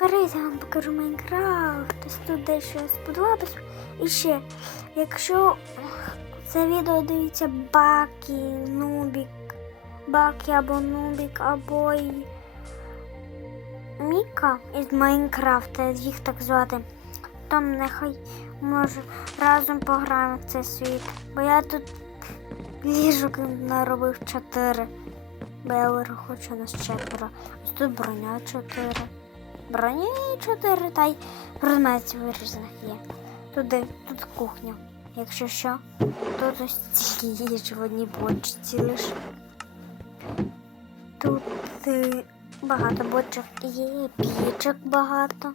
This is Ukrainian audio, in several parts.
Привіт, я вам покажу Майнкрафт. Ось тут дещо сподобалось. І ще, якщо це відео дивиться Бакі, Нубік, Бакі або Нубік, або й Міка із Майнкрафта, їх так звати, то нехай може разом пограємо в цей світ. Бо я тут ліжок наробив чотири. Бо я хочу нас четверо. Ось тут броня чотири. Броні чотири та й предметів вирізаних є. Туди, тут кухня. Якщо що, тут ось ці їжі в одній бочці лише. Тут е, багато бочок є, пічок багато.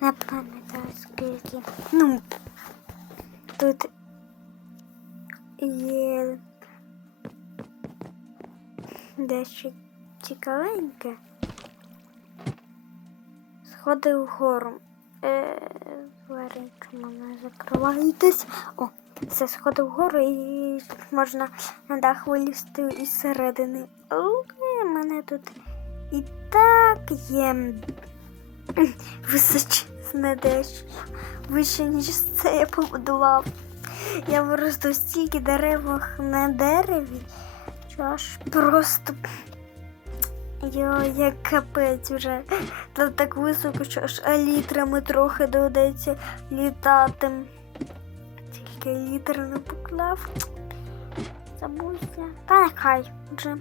Не пам'ятаю скільки. Ну, тут є дещо цікавеньке. Сходи вгору. Е, Двері чому не закриваєтесь. О, це сходи вгору і тут можна на дах вилізти із середини. Але мене тут і так є височезне дещо. Вище, ніж це я побудував. Я виросту стільки деревах на дереві, що аж просто Йо, як капець вже. Тут так високо, що аж літрами трохи доведеться літати. Тільки літр не поклав. Забувся. Та нехай вже.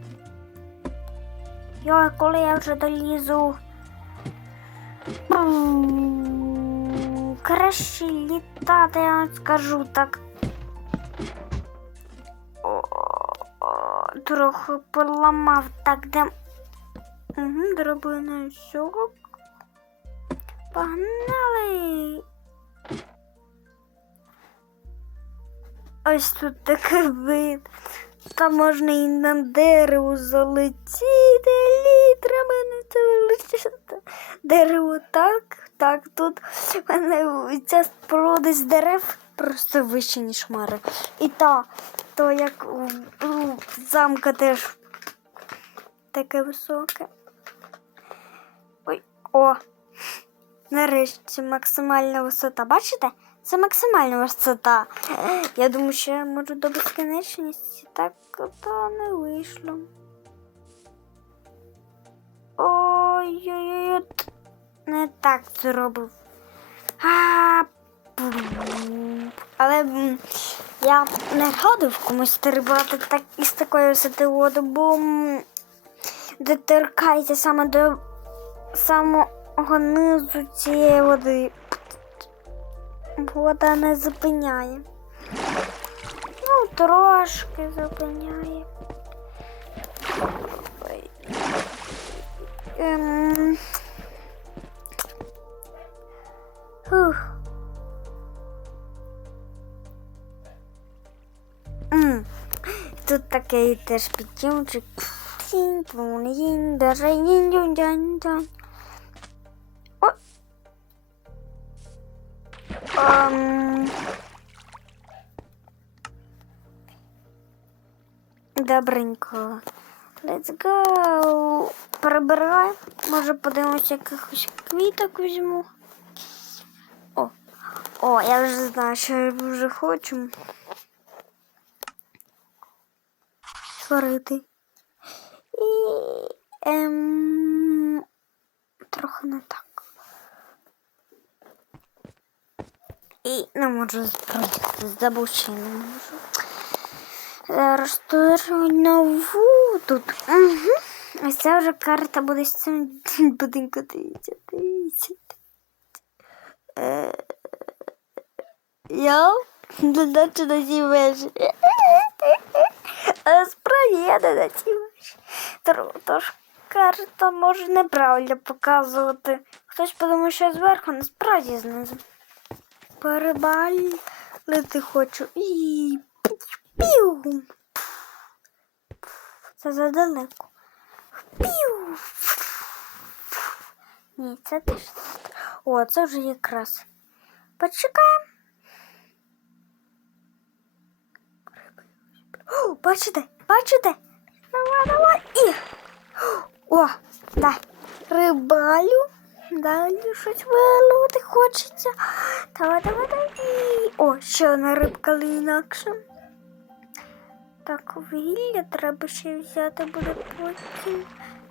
Йо, коли я вже долізу. Краще літати, я вам скажу так. Трохи поламав так, де Угу, драбина сьок. Погнали. Ось тут такий вид. Там можна і на дерево залетіти літрами не це вилучити. Дерево так, так, тут в мене ця споруда з дерев просто вище, ніж хмари. І та, то як у, у замка теж таке високе. О! Нарешті максимальна висота. Бачите? Це максимальна висота. Я думаю, що я можу до безкінечності, так то не вийшло. Ой-ой-ой, не так зробив. А. Але я не радив комусь стрибати так із такої висоти воду, бо доторкається саме до самого низу цієї води. Вода не зупиняє. Ну, трошки зупиняє. Ем. Фух. Тут такий теж підтімчик. Тінь, пун, їнь, даже їнь, дюнь, дянь, дянь. Добренько. Let's go. Перебирай. Може подивимося якихось квіток візьму. О, о, я вже знаю, що я вже хочу. Створити. І ем, трохи не так. І не можу справді забув, що не можу. Зараз нову тут. Угу. Ось ця вже карта буде з цим будинку. Дивіться, дивіться. Е, Я додачу на цій вежі. А справді на цій вежі. Тож карта може неправильно показувати. Хтось подумає, що я зверху, насправді знизу. Перебалити хочу. І пів. Це задалеко. Пів. Ні, це теж. О, це вже якраз. Почекаємо. Бачите? Бачите? Давай, давай. І. О, да. Рибалю. Далі щось виловити хочеться. Давай, давай, давай. О, ще одна рибка, інакше. Так, вугілля треба ще взяти буде потім.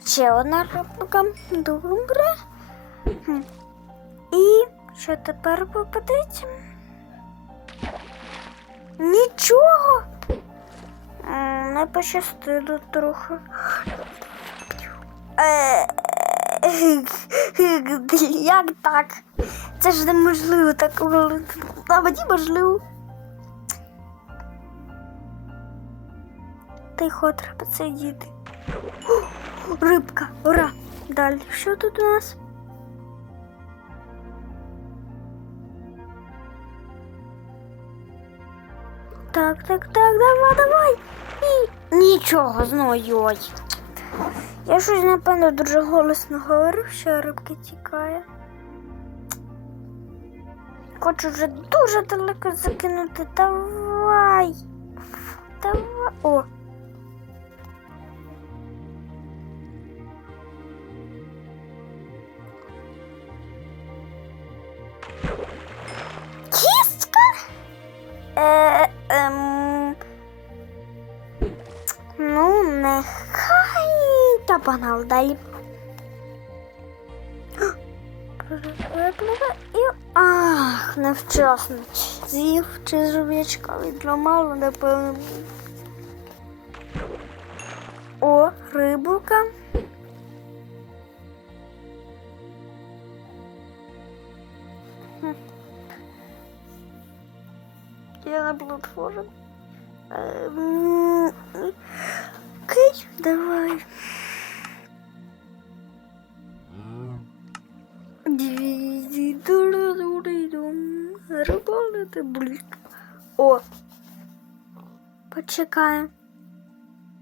Ще одна рибка. Добре. І що тепер попадеться? Нічого. Не пощастило трохи. Е, Як так? Це ж неможливо так. А можливо. Тихо, треба сидіти. О, Рибка, ура! Далі. Що тут у нас? Так, так, так, давай, давай. І нічого знаю. ой. Я щось, напевно, дуже голосно говорив, що рибка тікає. Хочу вже дуже далеко закинути. Давай. Давай. О. Е, ем... Ну, нехай та погнали далі. Ах, невчасно. З'їв чи жов'ячка відламало, напевно. Рибалити блін. О. Почекаємо.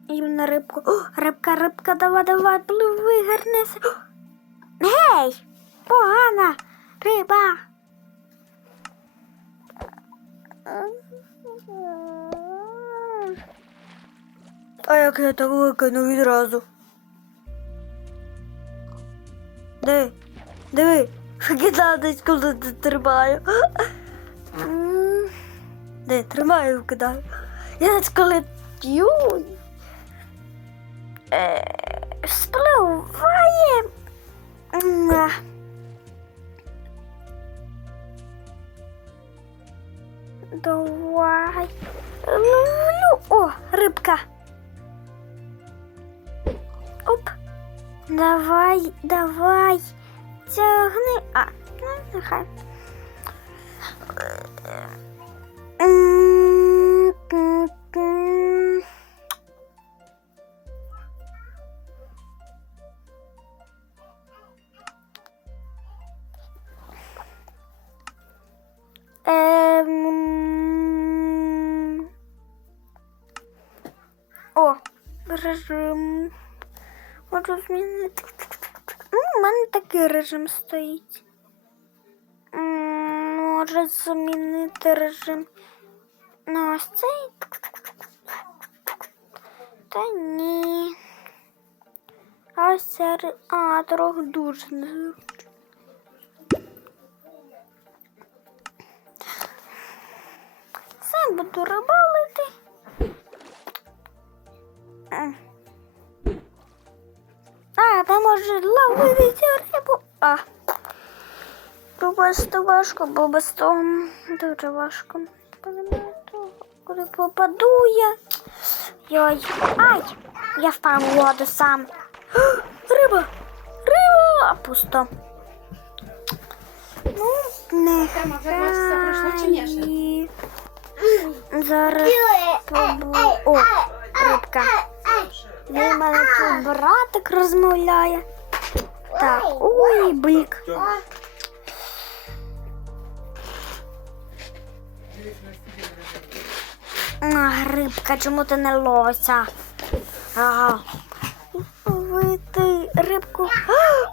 Їм на рибку. О, рибка, рибка, давай, давай, пливи, гарнеся. Гей! Погана риба. А як я так викину відразу? Диви, диви, кидатись, коли ти тримаю. Де тримаю, кидаю. Я навіть коли п'ю. Е, спливає. Давай. Ловлю. О, рибка. Оп. Давай, давай. Тягни. А, ну, нехай. Режим. Можу змінити. Ну, у мене такий режим стоїть. М, Може змінити режим на ось цей. Та ні. А ось ре- А, трохи дуже незручно. Все, буду рибалити. А, там може ловити цю рибу. А. Того важко, бо без того дуже важко. Куди попаду я. Йой. Ай! Я впав у воду сам. Риба! Риба! Пусто. Ну, не. Тема розмовляє. Так, ой, блік. А, рибка, чому ти не ловиться? Ага. Ловити рибку. А!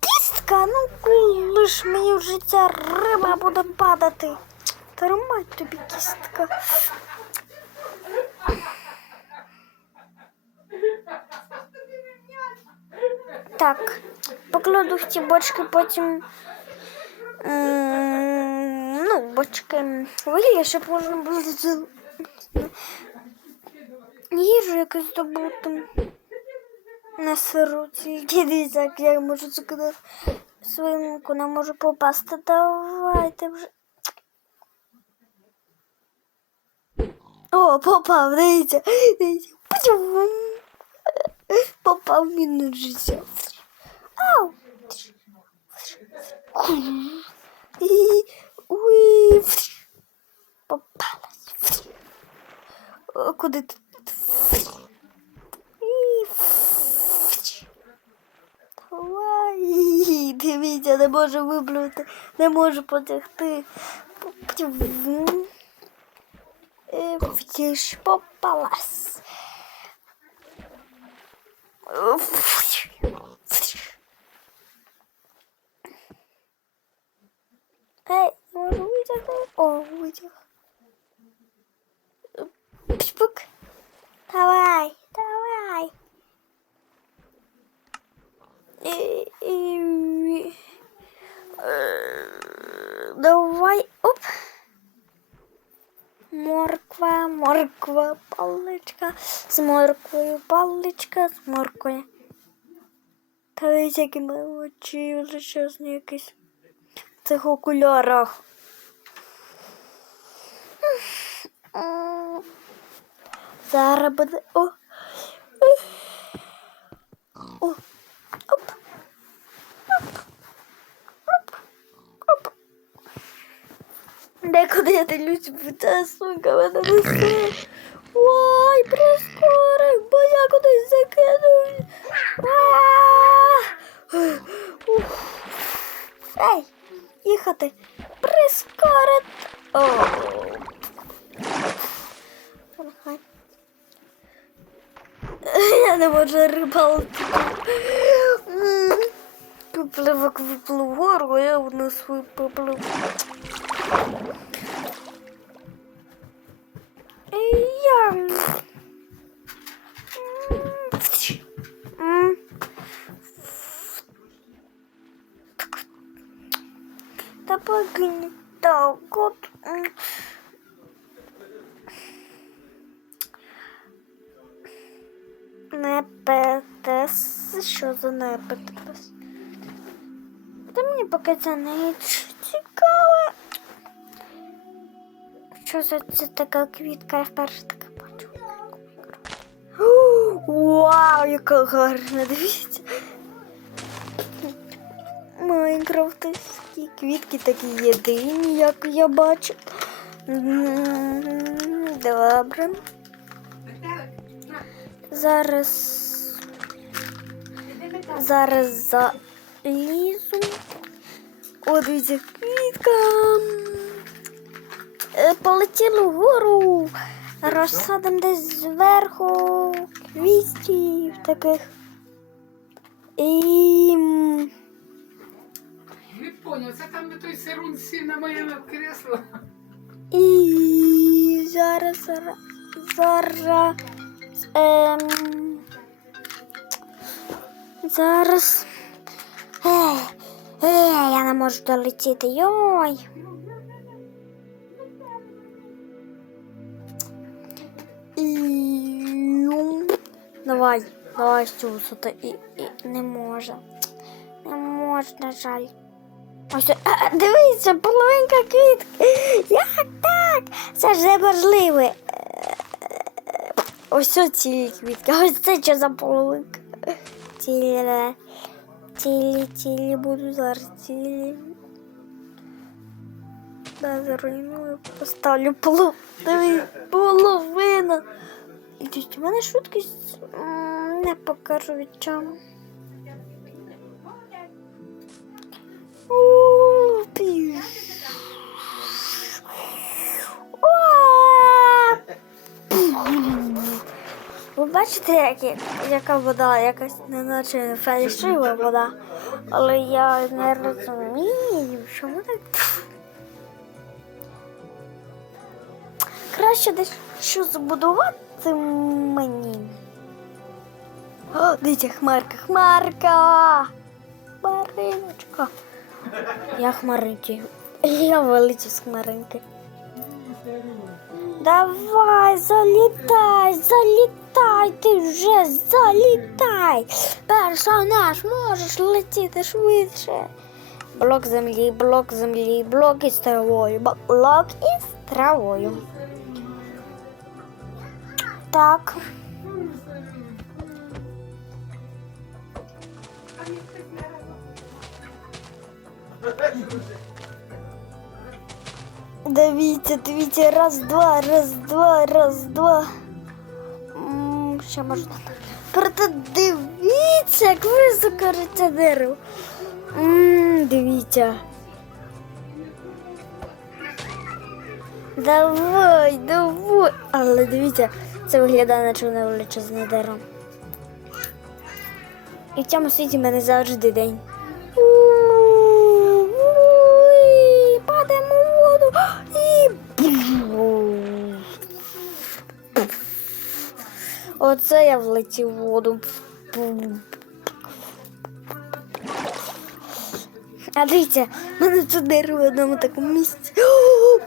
Кістка, ну коли ж мені вже ця риба буде падати. Тримай тобі кістка. Так, покладу в ці бочки, потім ну, бочки вигрі, щоб можна було їжу якусь здобути на сиру. Тільки дивіться, я можу закидати свинку, не можу попасти. Давайте вже. О, попав, дивіться, дивіться. Попав мінус життя. І- Уй. Попалась. Куди ти? Давай. Дивіться, не можу виплювати, не можу потягти. Путюм. Е, Втіш попалась. Ей, можу витягти? О, витяг. Пшпук. Давай, давай. Е, давай, оп. Морква, морква, паличка, з морквою, паличка, з морквою. Та ось які ми очі величезні цих окулярах. М. Зараз буде. О. О. Оп. Оп. Оп. Оп. Декуди я дивлюсь, ця сумка мене несе. Ой, прискорик, бо я кудись закидую. Ей, їхати. Прискорит. О. Ага. Я не можу рибалити. М. Попливок виплив вгору, а я вниз виплив. Я. за не ПТС? Та мені поки це не цікаве. Що за це така квітка? Я вперше таке бачу. Вау, яка гарна, дивіться. Майнкрафтовські квітки такі єдині, як я бачу. Добре. Зараз. Зараз залізу. О, дивіться, квітка. Е, Полетіли вгору. Розсадимо десь зверху квітів таких. І. Не понял, це там не той сирун сів на моє кресло. І зараз, зараз, зараз, ем, зараз. Ей, ей, я не можу долетіти. Йой. І... Давай, давай з цю висоту. І, і не може. Не може, на жаль. Ось, а, а, дивіться, половинка квітки. Як так? Це ж неможливо. Е, Ось цілі квітки. Ось це що за половинка. Цілі. Цілі, цілі буду зараз цілі. Да, заруйную, поставлю полу... Диви, половина. У мене швидкість не покажу від чому. У, пі. Бачите, як, яка вода, якась неначе фальшива вода. Але я не розумію, чому так. Краще десь що збудувати мені. О, дивіться, хмарка, хмарка. Хмариночка. Я хмаринки. Я вилечу з хмаринки. Давай, залітай, залітай, ти вже залітай. Персонаж, можеш летіти швидше. Блок землі, блок землі, блок із травою, блок із травою. Так. Дивіться, дивіться, раз, два, раз, два, раз, два. М, Ще можна. Проте дивіться, як високо росте дерево. М, Дивіться. Давай, давай. Але дивіться, це виглядає, наче величезне дерево. І в цьому світі мене завжди день. Оце я влетів в воду. А дивіться, в мене тут дерево в одному такому місці.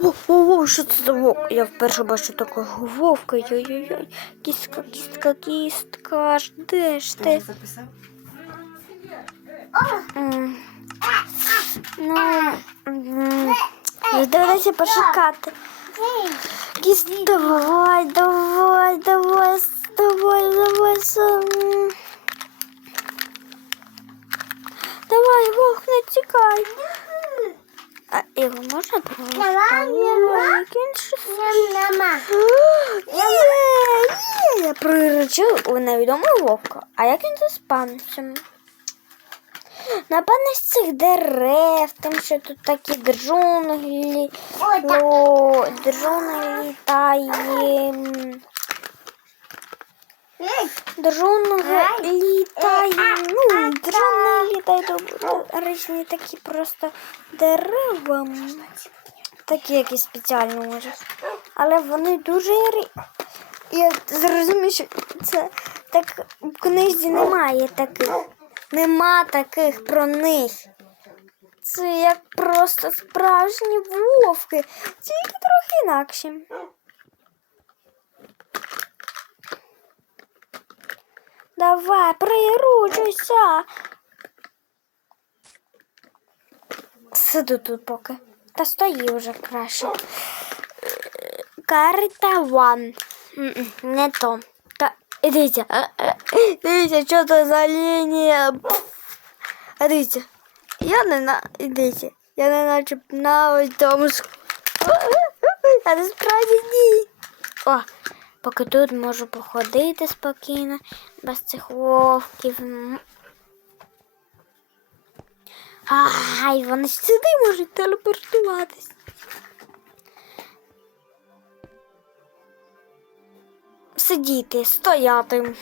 О, о, о, що це за вовк? Я вперше бачу такого вовка. Йой-йой-йой. Кістка, кістка, кістка. Ж Де ж ти? Записав? М. Ну, м, доведеться пошукати. Кіс, давай, давай, давай, давай, давай. сам. Давай, вовк, не тікай. А його можна провести? Ой, як він Є, є, я приручив у невідомого вовка. А як він заспавнився? Напевне, з цих дерев, тому що тут такі джунглі, о, джунглі літає. Джунглі літає. Ну, джунглі літає, то різні такі просто дерева. Такі якісь спеціальні може. Але вони дуже. Я зрозумію, що це так в книзі немає таких. Нема таких про них. Це як просто справжні вовки, тільки трохи інакші. Давай, приручуйся. Сиду тут поки. Та стої вже краще. Карта One. М-м, Не то. Та дивіться. е, е, Дивіться, що це за лінія. Пф. А дивіться. Я не на. Дивіться. Я не наче б на ось тому ск- А насправді ні. О, поки тут можу походити спокійно, без цих вовків. Ай, вони сюди можуть телепортуватись. Сидіти, стояти.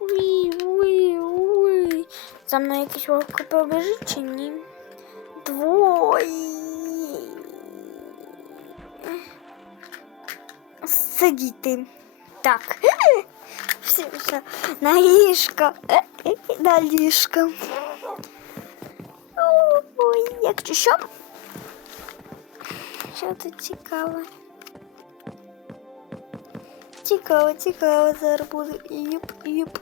Уй, уй, уй. За мною якийсь вовк побежить чи ні? Двоє. Сидіти. Так. Все, все. На ліжко. На ліжко. Ой, якщо що. Що тут цікаве? Цікаво, цікаво, зараз буде. Юп, юп.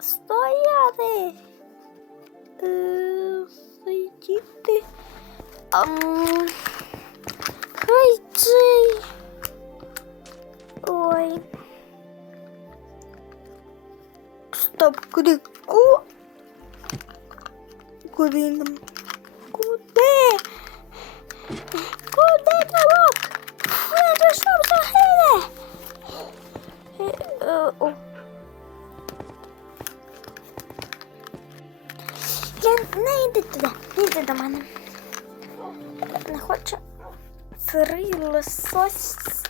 Стояти. Е, Сидіти. Ам. Хай цей. Ой. Стоп, куди? Ку? Куди нам? Куди?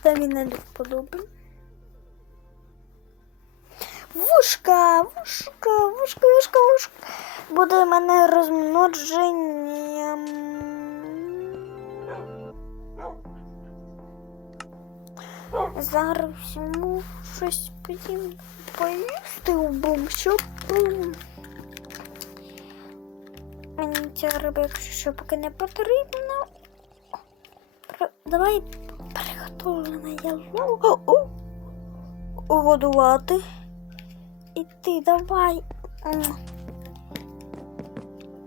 Та він не до вподоби. Вушка, вушка, вушка, вушка, вушка. Буде в мене розмноження. Зараз всьому щось поїсти обом, щоб м, ця риба, якщо що, поки не потрібно. Давай приготовлене яло. О, о. Годувати. І ти давай.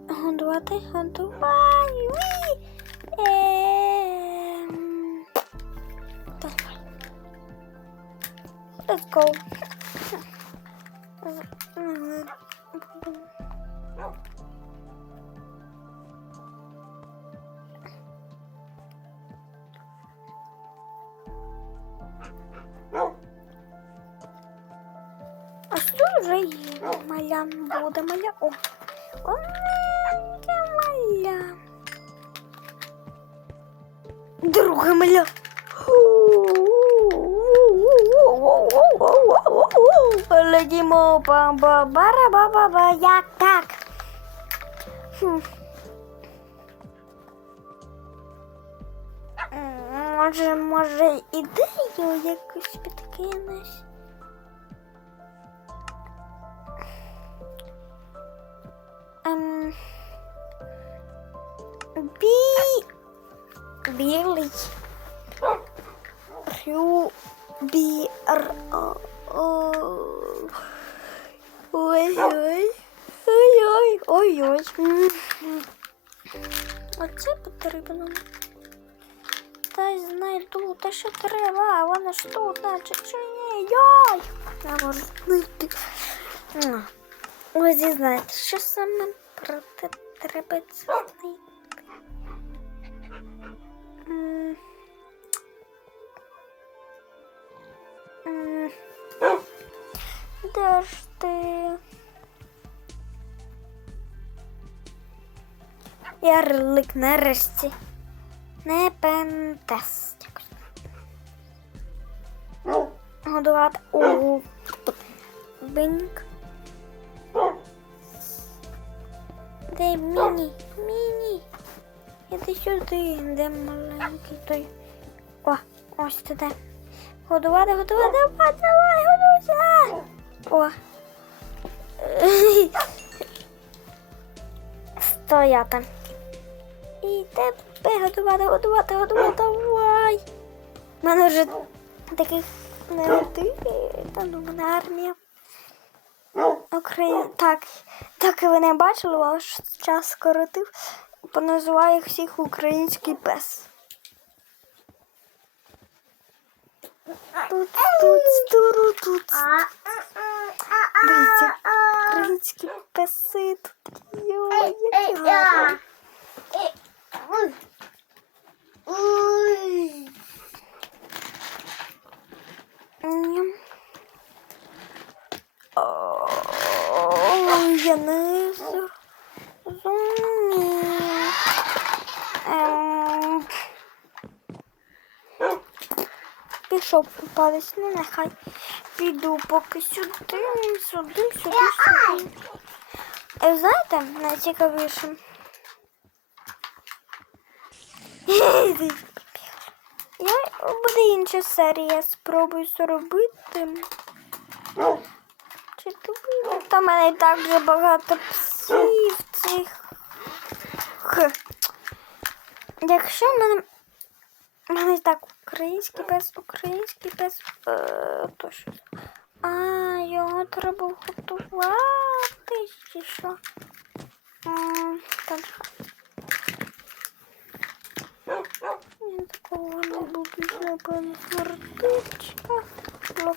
Годувати, годувай. Ем. Давай. Let's go. Летімо ба ба бара ба ба ба як так. Хм. М, Може, може, ідею якусь підкинеш? Ем, бі... Білий. Рю... Бі... Р... Ой-ой. Ой-ой. Ой-ой. Оце потрібно. Та й знайду те, що треба, а воно ж тут, наче чи ні. Йой! Я можу знайти. Ось дізнайте, що саме про те треба знайти. М. Де ж ти? Ярлик нарешті. Не пентес. Годувати. Ого. Бинк. Де міні? Міні. Іди сюди, де маленький той. О, ось ти де. Годувати, годувати, давай, давай, годуйся. О. Стояти. І тебе годувати, годувати, годувати, давай. У мене вже таких не один, та ну, мене армія. Україна. Так, так ви не бачили, ваш час скоротив. Поназиваю їх всіх український пес. Тут, тут, туру, тут. Дивіться, українські песи тут. Йой, які гарні. Ой, я не зрозумів. Ем, Пішов палець, ну нехай піду поки сюди, сюди, сюди, сюди. Е, Знаєте, найцікавіше. Я буде інша серія, спробую зробити. Чи тобі? Та в мене і так вже багато псів цих. Якщо в мене. в мене і так український пес, український пес, е, то що? А, його треба готувати чи що? М, Так. Я такого не буду, напевно, смертичка. Блок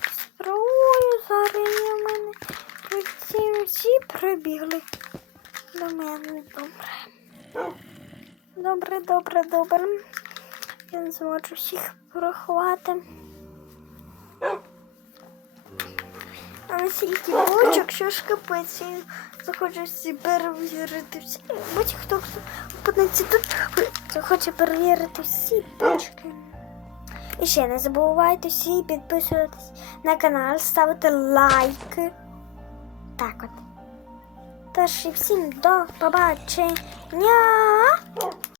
зараз в мене. Всі, всі прибігли до мене. Добре. Добре, добре, добре. Я не всіх порахувати. А наскільки бочок, що ж капець, я захочу всі перевірити всі. Будь-хто хто опиниться тут, захоче перевірити всі бочки. І ще не забувайте всі підписуватись на канал, ставити лайки. Так от. Тож і всім до побачення.